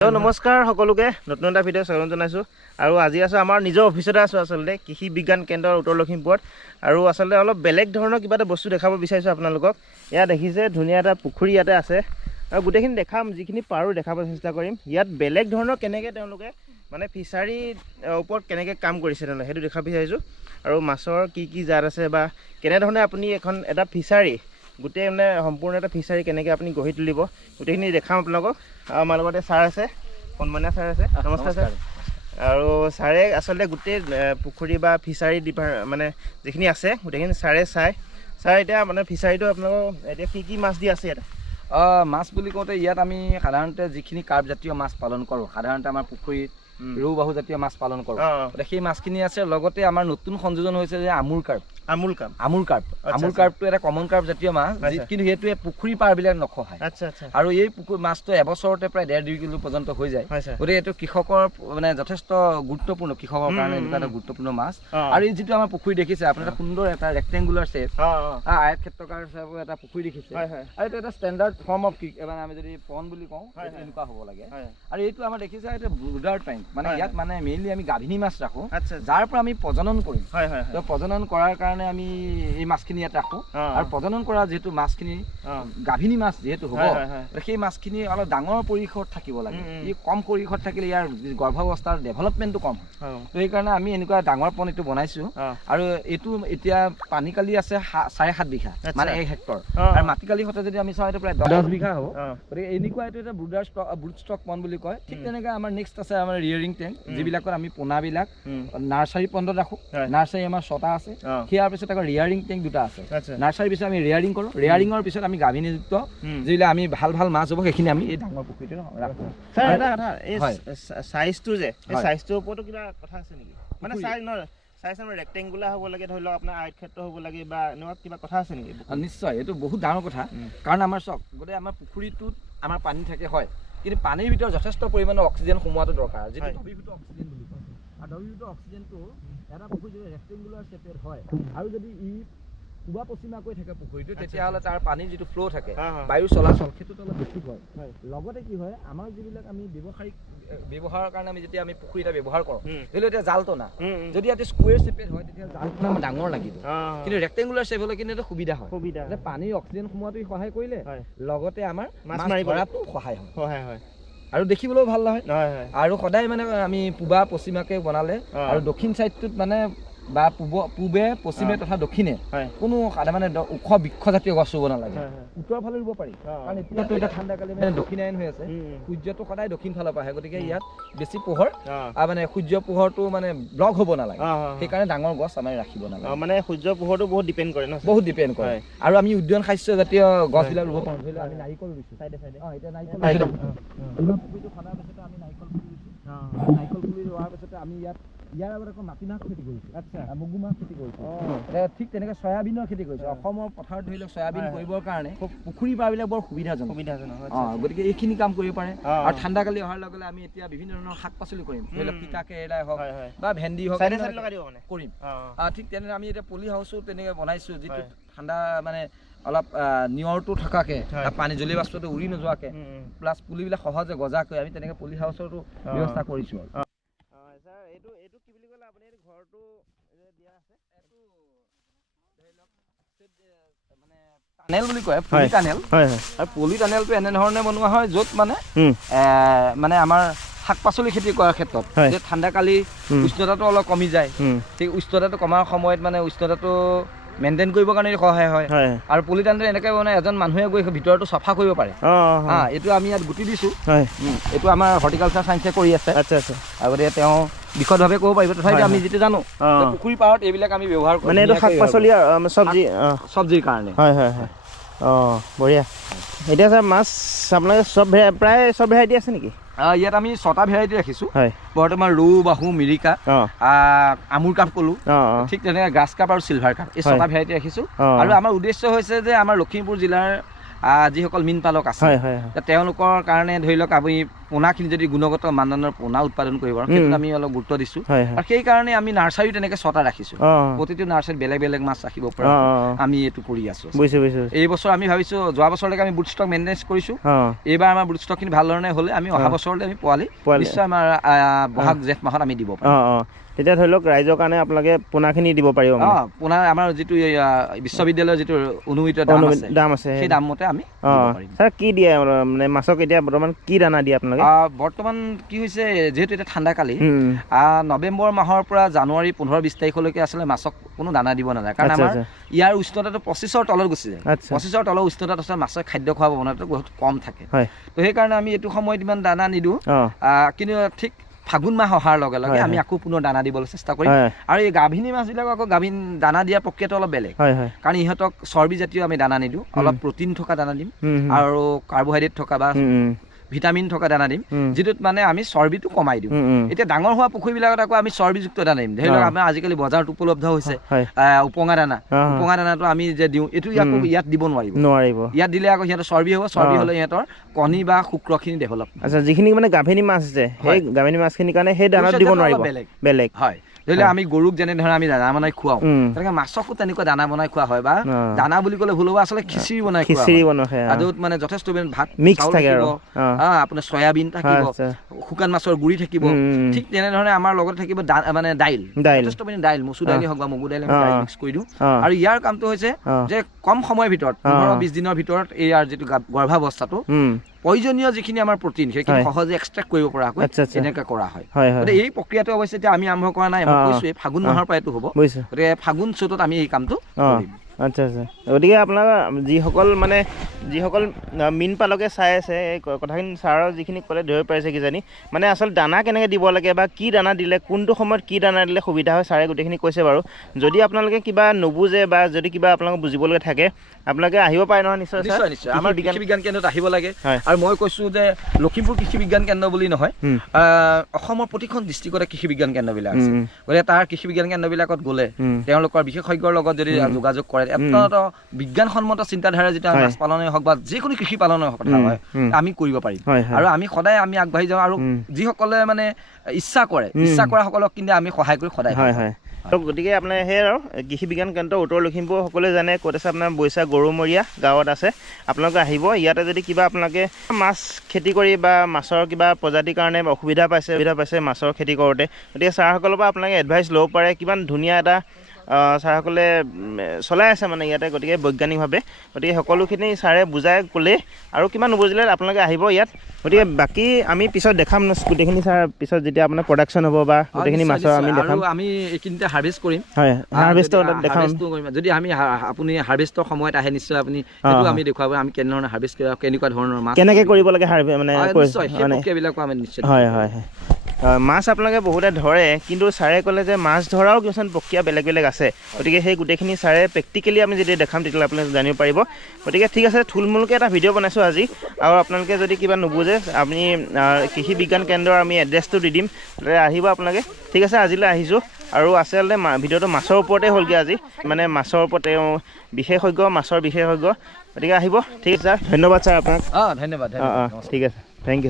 নমস্কাৰ সকলোকে নতুন এটা ভিডিঅ' স্বাগতম জনাইছোঁ আৰু আজি আছোঁ আমাৰ নিজৰ অফিচতে আছোঁ আচলতে কৃষি বিজ্ঞান কেন্দ্ৰৰ উত্তৰ লখিমপুৰত আৰু আচলতে অলপ বেলেগ ধৰণৰ কিবা এটা বস্তু দেখাব বিচাৰিছোঁ আপোনালোকক। ইয়াত দেখিছে ধুনীয়া এটা পুখুৰী ইয়াতে আছে আৰু গোটেইখিনি দেখাম, যিখিনি পাৰোঁ দেখাব চেষ্টা কৰিম। ইয়াত বেলেগ ধৰণৰ কেনেকৈ তেওঁলোকে মানে ফিচাৰীৰ ওপৰত কেনেকৈ কাম কৰিছে তেওঁলোকে সেইটো দেখাব বিচাৰিছোঁ আৰু মাছৰ কি কি জাত আছে বা কেনেধৰণে আপুনি এটা ফিচাৰী গোটেই মানে সম্পূৰ্ণ এটা ফিচাৰী কেনেকৈ আপুনি গঢ়ি তুলিব গোটেইখিনি দেখাম আপোনালোকক। আমাৰ লগতে ছাৰ আছে, সন্মানীয় ছাৰ আছে, নমস্কাৰ ছাৰ। আৰু ছাৰে আচলতে গোটেই পুখুৰী বা ফিচাৰী মানে যিখিনি আছে গোটেইখিনি ছাৰে চায়। ছাৰ এতিয়া মানে ফিচাৰীটো আপোনালোকৰ এতিয়া কি কি মাছ দি আছে ইয়াত? মাছ বুলি কওঁতে ইয়াত আমি সাধাৰণতে যিখিনি কাৰ্প জাতীয় মাছ পালন কৰোঁ, সাধাৰণতে আমাৰ পুখুৰীত ৰৌ বাহু জাতীয় মাছ পালন কৰোঁ, সেই মাছখিনি আছে। লগতে আমাৰ নতুন সংযোজন হৈছে যে আমুৰ কাৰ্প। আমুৰ কাৰ্পটো এটা কমন কাৰ্প জাতীয় মাছ, কিন্তু সেইটোৱে পুখুৰী পাৰবিলাক নখহায়। আৰু এই মাছটো এবছৰতে প্ৰায় 1.5-2 কিলো পৰ্যন্ত হৈ যায়। গতিকে এইটো কৃষকৰ মানে যথেষ্ট গুৰুত্বপূৰ্ণ, কৃষকৰ কাৰণে এনেকুৱা এটা গুৰুত্বপূৰ্ণ মাছ। আৰু এই যিটো আমাৰ পুখুৰী দেখিছে আপুনি, এটা সুন্দৰ এটা ৰেক্টেংগুলাৰ শ্বেপ, আয়ত ক্ষেত্ৰকাৰ এটা পুখুৰী দেখিছে। আৰু এইটো এটা ষ্টেণ্ডাৰ্ড ফৰ্ম অফ মানে আমি যদি পন বুলি কওঁ এনেকুৱা হ'ব লাগে। আৰু এইটো আমাৰ দেখিছে এইটো ব্ৰুডাৰ টাইম, মানে ইয়াত মানে মেইনলি আমি গাভিনী মাছ ৰাখোঁ, যাৰ পৰা আমি প্ৰজনন কৰিম। তো প্ৰজনন কৰাৰ কাৰণে আমি এই মাছখিনি ইয়াত ৰাখোঁ। আৰু প্ৰজনন কৰা যিহেতু মাছখিনি গাভিনী মাছ যিহেতু হ'ব, সেই মাছখিনি অলপ ডাঙৰ পৰিসৰত থাকিব লাগে। ই কম পৰিসৰত থাকিলে ইয়াৰ গৰ্ভাৱস্থাৰ ডেভেলপমেণ্টটো কম হয়। তো সেইকাৰণে আমি এনেকুৱা ডাঙৰ পন এইটো বনাইছোঁ। আৰু এইটো এতিয়া পানীকালি আছে 7.5 বিঘা, মানে 1 হেক্টৰ। আৰু মাটিকালি সতে যদি আমি চাওঁ এইটো প্ৰায় 10 বিঘা হ'ব। গতিকে এনেকুৱা এইটো এটা ব্ৰুড ষ্টক পন বুলি কয়। ঠিক তেনেকৈ আমাৰ নেক্সট আছে আমাৰ ৰিয়াৰিং টেংক, যিবিলাকত আমি পোনাবিলাক নাৰ্চাৰী পণ্ডত ৰাখোঁ। নাৰ্চাৰী আমাৰ 6টা আছে। ইয়াৰ পিছত আকৌ ৰিয়াৰিং টেংক 2টা আছে। নাৰ্চাৰীৰ পিছত আমি ৰিয়াৰিং কৰোঁ। ৰিয়াৰিঙৰ পিছত আমি গাভিনীযুক্ত যিবিলাক আমি ভাল মাছ হ'ব সেইখিনি আমি এই ডাঙৰ পুখুৰীটো ৰাখোঁ। ছাৰ এটা কথা, এই চাইজটো যে এই চাইজটোৰ ওপৰতো কিবা কথা আছে নেকি? মানে চাইজ আমাৰ ৰেক্টেংগুলাৰ হ'ব লাগে, ধৰি লওক আপোনাৰ আয়ত ক্ষেত্ৰ হ'ব লাগে বা এনেকুৱা কিবা কথা আছে নেকি? নিশ্চয়, এইটো বহুত ডাঙৰ কথা। কাৰণ আমাৰ চাওক, গোটেই আমাৰ পুখুৰীটোত আমাৰ পানী থাকে, হয়, কিন্তু পানীৰ ভিতৰত যথেষ্ট পৰিমাণৰ অক্সিজেন সোমোৱাটো দৰকাৰ, যিটো দ্ৰৱীভূত অক্সিজেন বুলি কয়। আৰু দ্ৰৱীভূত অক্সিজেনটো এটা পুখুৰী যদি ৰেক্টেংগুলাৰ শ্বেপেড হয় আৰু যদি ই পূবা পশ্চিমাকৈ থাকে পুখুৰীটো, তেতিয়াহ'লে তাৰ পানীৰ যিটো ফ্ল' থাকে, বায়ুৰ চলাচল, সেইটোতো অলপ বেছি হয়। লগতে কি হয়, আমাৰ যিবিলাক আমি ব্যৱসায়িক ব্যৱহাৰৰ কাৰণে আমি যেতিয়া আমি পুখুৰী এটা ব্যৱহাৰ কৰোঁ, ধৰি লওক এতিয়া জাল টনা, যদি ইয়াতে স্কুৱেৰ শ্বেপেড হয় তেতিয়া জাল টনা আমাৰ ডাঙৰ লাগিব। কিন্তু ৰেক্টেংগুলাৰ শ্বেপ হ'লে কিন্তু এইটো সুবিধা হয়। পানীৰ অক্সিজেন সোমোৱাটো সহায় কৰিলে, লগতে আমাৰ মাছ ধৰাটো সহায় হয় আৰু দেখিবলৈও ভাল হয়। আৰু সদায় মানে আমি পূবা পশ্চিমাকে বনালে আৰু দক্ষিণ চাইডটোত মানে বা পূবে পশ্চিমে তথা দক্ষিণে কোনো মানে ওখ বৃক্ষজাতীয় গছ ৰুব নালাগে। উত্তৰ ফালে ৰুব পাৰি, কাৰণ এতিয়াতো এটা ঠাণ্ডা কালি মানে দক্ষিণায়ন হৈ আছে, সূৰ্যটো সদায় দক্ষিণ ফালৰ পৰা আহে। গতিকে ইয়াত বেছি পোহৰ মানে সূৰ্য পোহৰটো মানে ব্লক হ'ব নালাগে, সেইকাৰণে ডাঙৰ গছ আমি ৰাখিব নালাগে। মানে সূৰ্য পোহৰটো বহুত ডিপেণ্ড কৰে ন? বহুত ডিপেণ্ড কৰে। আৰু আমি উদ্যান শস্য জাতীয় গছবিলাক ৰুব পাৰোঁ। ধৰি লওক আমি নাৰিকল ৰুইছোঁ চাইডে এতিয়া নাৰিকল পুখুৰীটো খন্দাৰ পিছতে আমি নাৰিকল পুলি ৰুইছোঁ। নাৰিকল পুলি ৰোৱাৰ পিছতে আমি ইয়াৰ আগত আকৌ মাটিমাহ খেতি কৰিছোঁ, মগু মাহ খেতি কৰিছোঁ। ঠিক তেনেকৈ চয়াবিনৰ খেতি কৰিছোঁ। অসমৰ পথাৰত ধৰি লওক চয়াবিন কৰিবৰ কাৰণে পুখুৰী পাৰবিলাক বৰ সুবিধাজনক। গতিকে এইখিনি কাম কৰিব পাৰে। আৰু ঠাণ্ডা কালি অহাৰ লগে লগে আমি এতিয়া বিভিন্ন ধৰণৰ শাক পাচলি কৰিম, ধৰি লওক তিতা কেৰেলাই হওক বা ভেন্দি হওক কৰিম। ঠিক তেনেদৰে আমি এতিয়া পলি হাউচো তেনেকৈ বনাইছোঁ, যিটো ঠাণ্ডা মানে অলপ নিয়ৰটো থকাকৈ, পানী জলীয় বাষ্পটো উৰি নোযোৱাকৈ, প্লাছ পুলিবিলাক সহজে গজাকৈ আমি তেনেকৈ পলি হাউচৰটো ব্যৱস্থা কৰিছোঁ। এইটো কি বুলি ক'লে আপুনি? এইটো ঘৰটো দিয়া আছে, এইটো ধৰি লওক মানে টানেল বুলি কয়, পলি টানেল। আৰু পলি টানেলটো এনেধৰণে বনোৱা হয় য'ত মানে আমাৰ শাক পাচলি খেতি কৰাৰ ক্ষেত্ৰত যে ঠাণ্ডা কালি উষ্ণতাটো অলপ কমি যায়, সেই উষ্ণতাটো কমাৰ সময়ত মানে উষ্ণতাটো মেইনটেইন কৰিবৰ কাৰণে সহায় হয়। আৰু পলি টানেলটো এনেকৈ মানে এজন মানুহে গৈ ভিতৰতো চাফা কৰিব পাৰে। এইটো আমি ইয়াত গুটি দিছোঁ, এইটো আমাৰ হৰ্টিকালচাৰ চায়েন্সে কৰি আছে। গতিকে তেওঁ বিশদভাৱে ক'ব পাৰিব। তথাপিতো আমি যিটো জানো, পুখুৰী পাৰত এইবিলাক আমি ব্যৱহাৰ কৰোঁ, মানে এইটো শাক পাচলি চব্জিৰ কাৰণে। বঢ়িয়া। এতিয়া ছাৰ মাছ আপোনালোকে প্ৰায় চব ভেৰাইটি আছে নেকি? ইয়াত আমি 6টা ভেৰাইটি ৰাখিছোঁ বৰ্তমান। ৰৌ বাহু মিৰিকা, আমুৰ কাপ ক'লো, ঠিক তেনেকৈ গ্ৰাছ কাপ আৰু চিলভাৰ কাপ, এই 6টা ভেৰাইটি ৰাখিছোঁ। আৰু আমাৰ উদ্দেশ্য হৈছে যে আমাৰ লখিমপুৰ জিলাৰ যিসকল মীন পালক আছে তেওঁলোকৰ কাৰণে ধৰি লওক আমি পোনাখিনি যদি গুণগত মানদণ্ডৰ পোনা উৎপাদন কৰিব পাৰোঁ সেইটোত আমি অলপ গুৰুত্ব দিছোঁ আৰু সেইকাৰণে আমি নাৰ্চাৰীও তেনেকৈ 6টা ৰাখিছোঁ প্ৰতিটো নাৰ্চাৰীত বেলেগ বেলেগ মাছ ৰাখিব পৰা আমি এইটো কৰি আছোঁ এই বছৰ আমি ভাবিছোঁ যোৱা বছৰলৈকে আমি বুট ষ্টক মেইনটেনেঞ্চ কৰিছোঁ এইবাৰ আমাৰ বুট ষ্টকখিনি ভাল ধৰণে হ'লে আমি অহা বছৰলৈ আমি পোৱালি নিশ্চয় আমাৰ বহাগ জেঠ মাহত আমি দিব পাৰিম তেতিয়া ধৰি লওক ৰাইজৰ কাৰণে আপোনালোকে পোনাখিনি দিব পাৰিব পোনা আমাৰ যিটো বিশ্ববিদ্যালয়ৰ যিটো অনুমোদিত দাম আছে সেই দামমতে আমি ছাৰ কি দিয়ে মানে মাছক এতিয়া বৰ্তমান কি দানা দিয়ে আপোনালোকে বৰ্তমান কি হৈছে যিহেতু এতিয়া ঠাণ্ডাকালি নৱেম্বৰ মাহৰ পৰা জানুৱাৰী 15-20 তাৰিখলৈকে আচলতে মাছক কোনো দানা দিব নালাগে কাৰণ আমাৰ ইয়াৰ উষ্ণতাটো 25ৰ তলত গুচি যায় 25ৰ তলৰ উষ্ণতাত আচলতে মাছৰ খাদ্য খোৱা প্ৰৱণতাটো বহুত কম থাকে তো সেইকাৰণে আমি এইটো সময়ত ইমান দানা নিদিওঁ কিন্তু ঠিক ফাগুন মাহ অহাৰ লগে লগে আমি আকৌ পুনৰ দানা দিবলৈ চেষ্টা কৰিম আৰু এই গাভিনী মাছবিলাকক আকৌ দানা দিয়া প্ৰক্ৰিয়াটো অলপ বেলেগ কাৰণ ইহঁতক চৰ্বিজাতীয় আমি দানা নিদিওঁ অলপ প্ৰটিন থকা দানা দিম আৰু কাৰ্বহাইড্ৰেট থকা বা ভিটামিন থকা দানা দিম যিটোত মানে আমি চৰ্বিটো কমাই দিওঁ এতিয়া ডাঙৰ হোৱা পুখুৰীবিলাকত আকৌ আমি চৰ্বিযুক্ত দানা দিম ধৰি লওক আমাৰ আজিকালি বজাৰত উপলব্ধ হৈছে উপঙা দানাটো আমি যে দিওঁ এইটো ইয়াত দিব নোৱাৰিব ইয়াত দিলে আকৌ সিহঁতৰ চৰ্বি হ'ব চৰ্বি হ'লে সিহঁতৰ কণী বা শুক্ৰখিনি ডেভেলপ আচ্ছা যিখিনি মানে গাভিনী মাছ আছে সেই গাভিনী মাছখিনিৰ কাৰণে সেই দানাত দিব নোৱাৰিব বেলেগ হয় ধৰি লওক আমি গৰুক যেনেধৰণে আমি দানা বনাই খুৱাওঁ তেনেকৈ মাছকো তেনেকুৱা দানা বনাই খোৱা হয় বা দানা বুলি ক'লে ভুল হ'ব আচলতে খিচিৰি বনাই খোৱা য'ত মানে যথেষ্ট ভাত মিক্স থাকে আৰু আপোনাৰ চয়াবিন থাকিব শুকান মাছৰ গুৰি থাকিব ঠিক তেনেধৰণে আমাৰ লগত থাকিব মানে দাইল যথেষ্ট দাইল মচুৰ দাইল হওক বা মগু দাইল আমি মিক্স কৰি দিওঁ আৰু ইয়াৰ কামটো হৈছে যে কম সময়ৰ ভিতৰত 15-20 দিনৰ ভিতৰত ইয়াৰ যিটো গৰ্ভাৱস্থাটো প্ৰয়োজনীয় যিখিনি আমাৰ প্ৰটিন সেইখিনি সহজে এক্সট্ৰেক্ট কৰিব পৰাকৈ এনেকৈ কৰা হয় গতিকে এই প্ৰক্ৰিয়াটো অৱশ্যে এতিয়া আমি আৰম্ভ কৰা নাই মই কৈছোঁ এই ফাগুন মাহৰ পৰা এইটো হ'ব গতিকে ফাগুন চ'তত আমি এই কামটো কৰিম আচ্ছা গতিকে আপোনালোকৰ যিসকল মীন পালকে চাই আছে এই কথাখিনি ছাৰৰ যিখিনি ক'লে ধৰিব পাৰিছে কিজানি মানে আচলতে দানা কেনেকৈ দিব লাগে বা কি দানা দিলে কোনটো সময়ত কি দানা দিলে সুবিধা হয় ছাৰে গোটেইখিনি কৈছে বাৰু যদি আপোনালোকে কিবা নুবুজে বা যদি কিবা আপোনালোকে বুজিবলগীয়া থাকে আপোনালোকে আহিব পাৰে নহয় নিশ্চয় আমাৰ কৃষি বিজ্ঞান কেন্দ্ৰত আহিব লাগে আৰু মই কৈছোঁ যে লখিমপুৰ কৃষি বিজ্ঞান কেন্দ্ৰ বুলি নহয় অসমৰ প্ৰতিখন ডিষ্ট্ৰিক্টতে কৃষি বিজ্ঞান কেন্দ্ৰবিলাক আছে গতিকে তাৰ কৃষি বিজ্ঞান কেন্দ্ৰবিলাকত গ'লে তেওঁলোকৰ বিশেষজ্ঞৰ লগত যদি যোগাযোগ কৰে অত্যন্ত বিজ্ঞানসন্মত চিন্তাধাৰা যেতিয়া মাছ পালনে হওক বা যিকোনো কৃষি পালনৰ কথা হয় আমি কৰিব পাৰিম আৰু আমি সদায় আমি আগবাঢ়ি যাওঁ আৰু যিসকলে মানে ইচ্ছা কৰা সকলক কিন্তু আমি সহায় কৰি সদায় গতিকে আপোনাৰ সেই আৰু কৃষি বিজ্ঞান কেন্দ্ৰ উত্তৰ লখিমপুৰ সকলোৱে জানে ক'ত আছে আপোনাৰ বৈশা গৰুমৰীয়া গাঁৱত আছে আপোনালোকে আহিব ইয়াতে যদি কিবা আপোনালোকে মাছ খেতি কৰি বা মাছৰ কিবা প্ৰজাতিৰ কাৰণে অসুবিধা পাইছে মাছৰ খেতি কৰোঁতে গতিকে ছাৰসকলৰ পৰা আপোনালোকে এডভাইচ ল'ব পাৰে কিমান ধুনীয়া এটা ছাৰসকলে চলাই আছে মানে ইয়াতে গতিকে বৈজ্ঞানিকভাৱে গতিকে সকলোখিনি ছাৰে বুজাই ক'লে আৰু কিমান নুবুজিলে আপোনালোকে আহিব ইয়াত গতিকে বাকী আমি পিছত দেখাম গোটেইখিনি ছাৰ পিছত যেতিয়া আপোনাৰ প্ৰডাকশ্যন হ'ব বা গোটেইখিনি মাছৰ আমি দেখাম আমি এইখিনিতে হাৰ্ভেষ্ট কৰিম হাৰ্ভেষ্টৰ দেখাম যদি আমি আপুনি হাৰ্ভেষ্টৰ সময়ত আহে নিশ্চয় আপুনি সেইটো আমি দেখুৱাব আমি কেনেধৰণে হাৰ্ভেষ্ট কৰিব কেনেকুৱা ধৰণৰ মাছ কেনেকৈ কৰিব লাগে মানে আমি নিশ্চয় হয় মাছ আপোনালোকে বহুতে ধৰে কিন্তু ছাৰে ক'লে যে মাছ ধৰাও কিছুমান প্ৰক্ৰিয়া বেলেগ আছে গতিকে সেই গোটেইখিনি ছাৰে প্ৰেক্টিকেলি আমি যদি দেখাম তেতিয়াহ'লে আপোনালোকে জানিব পাৰিব গতিকে ঠিক আছে থুলমূলকৈ এটা ভিডিঅ' বনাইছোঁ আজি আৰু আপোনালোকে যদি কিবা নুবুজে আপুনি কৃষি বিজ্ঞান কেন্দ্ৰৰ আমি এড্ৰেছটো দি দিম তাতে আহিব আপোনালোকে ঠিক আছে আজিলৈ আহিছোঁ আৰু আচলতে ভিডিঅ'টো মাছৰ ওপৰতে হ'লগৈ আজি মানে মাছৰ ওপৰত তেওঁ মাছৰ বিশেষজ্ঞ গতিকে আহিব ঠিক আছে ছাৰ ধন্যবাদ ছাৰ আপোনাক ধন্যবাদ ঠিক আছে থেংক ইউ